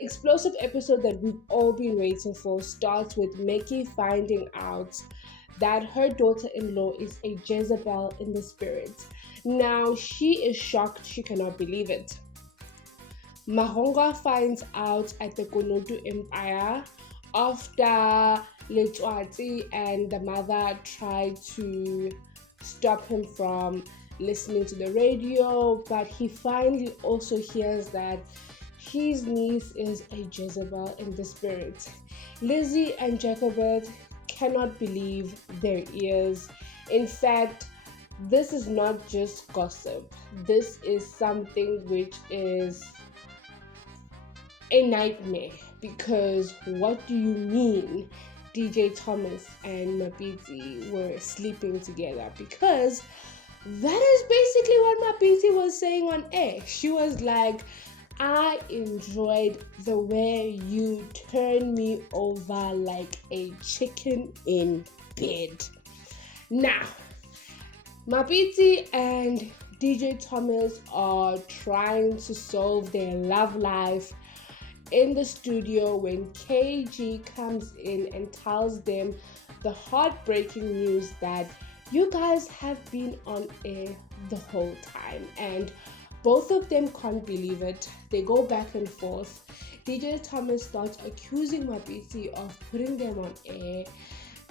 explosive episode that we've all been waiting for starts with Mickey finding out that her daughter-in-law is a Jezebel in the spirit. Now she is shocked, she cannot believe it. Mahonga finds out at the Konotu Empire after Letswati and the mother tried to stop him from listening to the radio, but he finally also hears that his niece is a Jezebel in the spirit. Lizzie and Jacobet cannot believe their ears. In fact, this is not just gossip. This is something which is a nightmare, because what do you mean DJ Thomas and Mapitisi were sleeping together? Because that is basically what Mapitisi was saying on air. She was like, I enjoyed the way you turn me over like a chicken in bed. Now, Mapitisi and DJ Thomas are trying to solve their love life in the studio when KG comes in and tells them the heartbreaking news that you guys have been on air the whole time, and both of them can't believe it. They go back and forth. DJ Thomas starts accusing Mapitisi of putting them on air,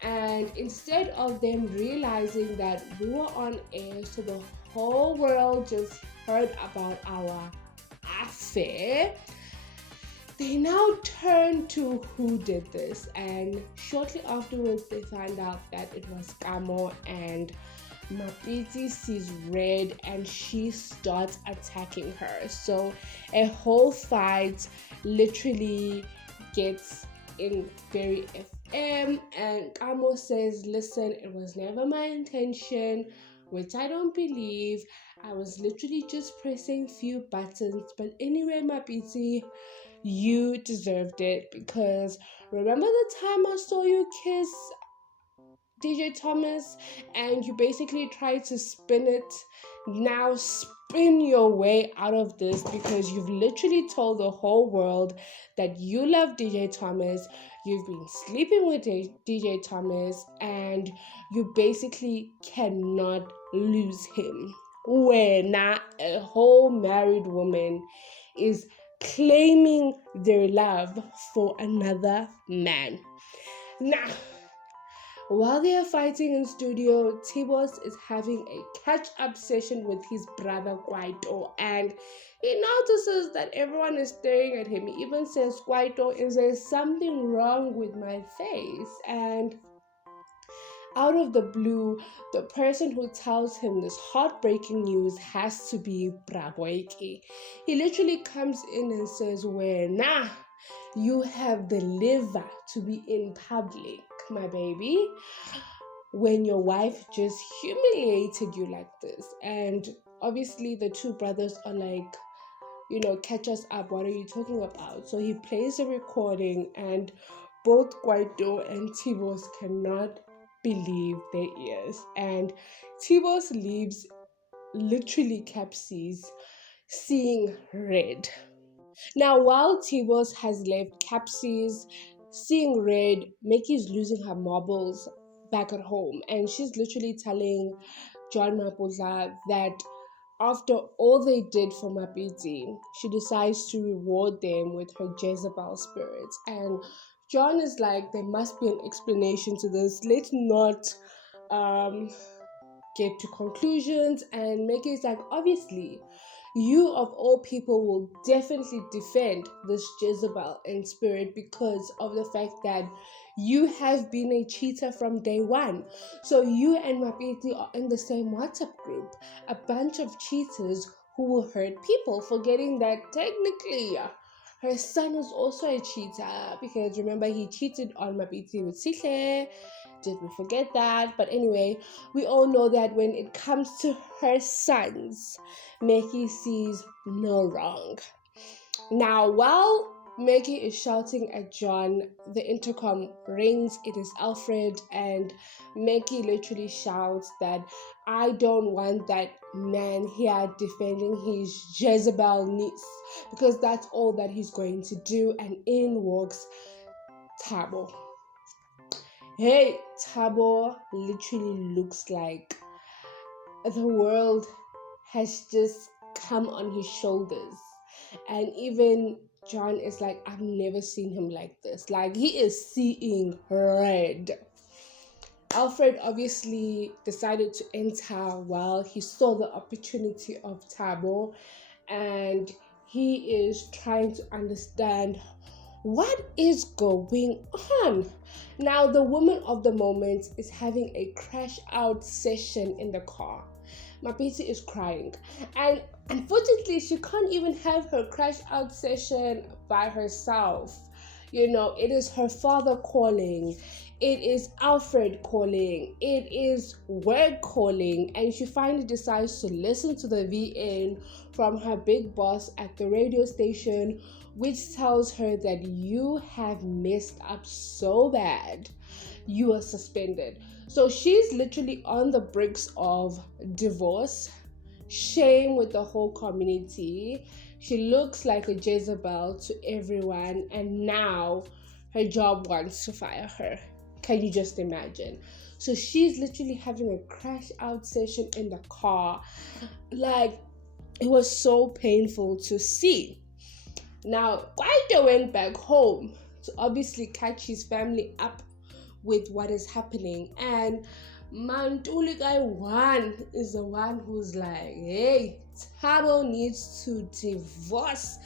and instead of them realizing that we were on air so the whole world just heard about our affair, they now turn to who did this, and shortly afterwards they find out that it was Kamo, and Mapitisi sees red and she starts attacking her. So a whole fight literally gets in very FM, and Kamo says, listen, it was never my intention, which I don't believe. I was literally just pressing few buttons. But anyway, Mapitisi, you deserved it, because remember the time I saw you kiss DJ Thomas and you basically tried to spin it? Now spin your way out of this, because you've literally told the whole world that you love DJ Thomas, you've been sleeping with DJ Thomas, and you basically cannot lose him. When a whole married woman is claiming their love for another man. Now, while they are fighting in studio, Tibos is having a catch-up session with his brother Kwaito, and he notices that everyone is staring at him. He even says, Kwaito, is there something wrong with my face? And out of the blue, the person who tells him this heartbreaking news has to be Braboiki. He literally comes in and says, nah, you have the liver to be in public, my baby, when your wife just humiliated you like this. And obviously the two brothers are like, catch us up, what are you talking about? So he plays a recording, and both Kwaito and Tibos cannot believe their ears, and Tibos leaves literally Capsies seeing red. Now, while Tibos has left Capsies seeing red, Mickey's losing her marbles back at home, and she's literally telling John Maputla that after all they did for Mapiti, she decides to reward them with her Jezebel spirits. And John is like, there must be an explanation to this. Let's not get to conclusions. And Mickey is like, obviously, you of all people will definitely defend this Jezebel in spirit because of the fact that you have been a cheater from day one. So you and Mapiti are in the same WhatsApp group, a bunch of cheaters who will hurt people, forgetting that technically her son is also a cheater, because remember he cheated on Mapiti with Sihle. Did we forget that? But anyway, we all know that when it comes to her sons, Mickey sees no wrong. Now, while Mickey is shouting at John, the intercom rings. It is Alfred, and Mickey literally shouts that I don't want that man here defending his Jezebel niece because that's all that he's going to do. And in walks Thabo. Hey, Thabo literally looks like the world has just come on his shoulders. And even John is like, I've never seen him like this. Like, he is seeing red. Alfred obviously decided to enter while he saw the opportunity of Thabo, and he is trying to understand what is going on. Now, the woman of the moment is having a crash out session in the car. Mapitisi is crying, and unfortunately, she can't even have her crash out session by herself. It is her father calling, it is Alfred calling, it is work calling, and she finally decides to listen to the VN from her big boss at the radio station, which tells her that you have messed up so bad, you are suspended. So she's literally on the bricks of divorce, shame with the whole community. She looks like a Jezebel to everyone, and now her job wants to fire her. Can you just imagine? So she's literally having a crash out session in the car. Like, it was so painful to see. Now, Kwaito went back home to obviously catch his family up with what is happening. And Mantuli guy one is the one who's like, hey, Thabo needs to divorce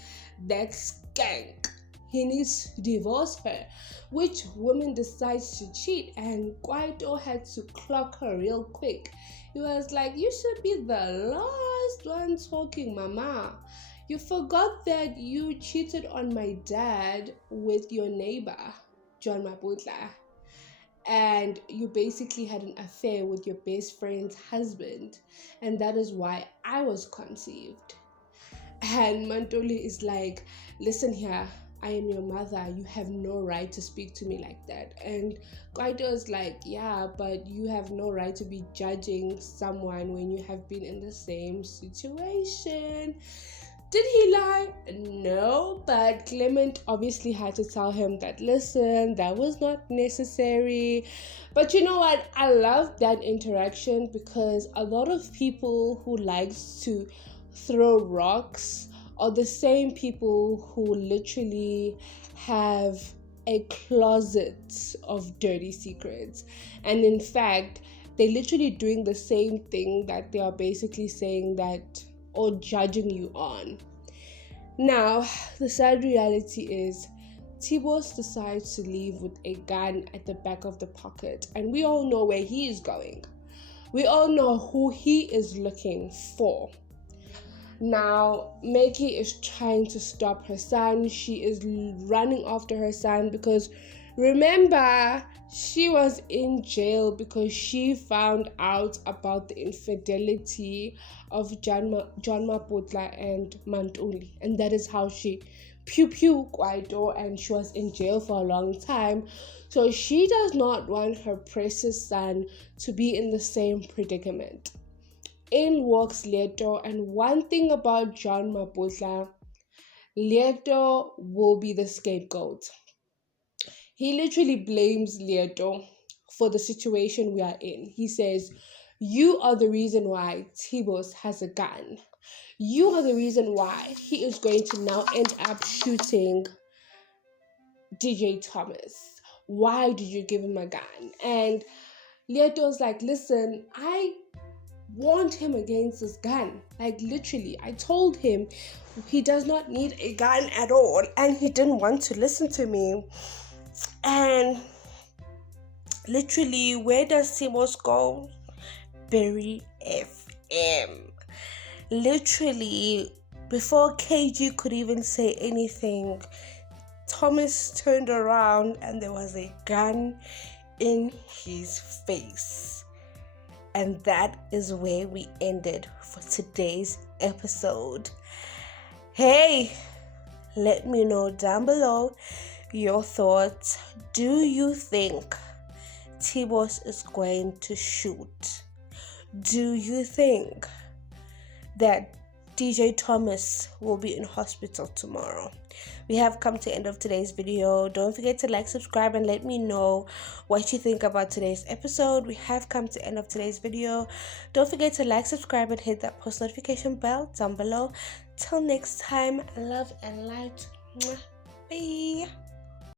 that skank. He needs to divorce her. Which woman decides to cheat, and Kwaito had to clock her real quick. He was like, you should be the last one talking, mama. You forgot that you cheated on my dad with your neighbor, John Maputla. And you basically had an affair with your best friend's husband. And that is why I was conceived. And Mantuli is like, listen here, I am your mother. You have no right to speak to me like that. And Kwaito is like, yeah, but you have no right to be judging someone when you have been in the same situation. Did he lie? No, but Clement obviously had to tell him that, listen, that was not necessary. But you know what? I love that interaction because a lot of people who likes to throw rocks are the same people who literally have a closet of dirty secrets. And in fact, they're literally doing the same thing that they are basically saying that or judging you on. Now, the sad reality is Tibos decides to leave with a gun at the back of the pocket, and we all know where he is going. We all know who he is looking for. Now, Meki is trying to stop her son. She is running after her son because remember, she was in jail because she found out about the infidelity of John Maputla and Mantuli. And that is how she pew Kwaito, and she was in jail for a long time. So she does not want her precious son to be in the same predicament. In walks Leto, and one thing about John Maputla, Leto will be the scapegoat. He literally blames Leto for the situation we are in. He says, you are the reason why Tibos has a gun. You are the reason why he is going to now end up shooting DJ Thomas. Why did you give him a gun? And Leto's like, listen, I warned him against this gun. Like, literally, I told him he does not need a gun at all, and he didn't want to listen to me. And literally, where does Tibos go? Berry FM. Literally, before KG could even say anything, Thomas turned around and there was a gun in his face. And that is where we ended for today's episode. Hey, let me know down below your thoughts. Do you think Tibos is going to shoot? Do you think that DJ Thomas will be in hospital tomorrow. We have come to the end of today's video. Don't forget to like, subscribe, and let me know what you think about today's episode. We have come to the end of today's video. Don't forget to like, subscribe, and hit that post notification bell down below. Till next time, love and light. Bye.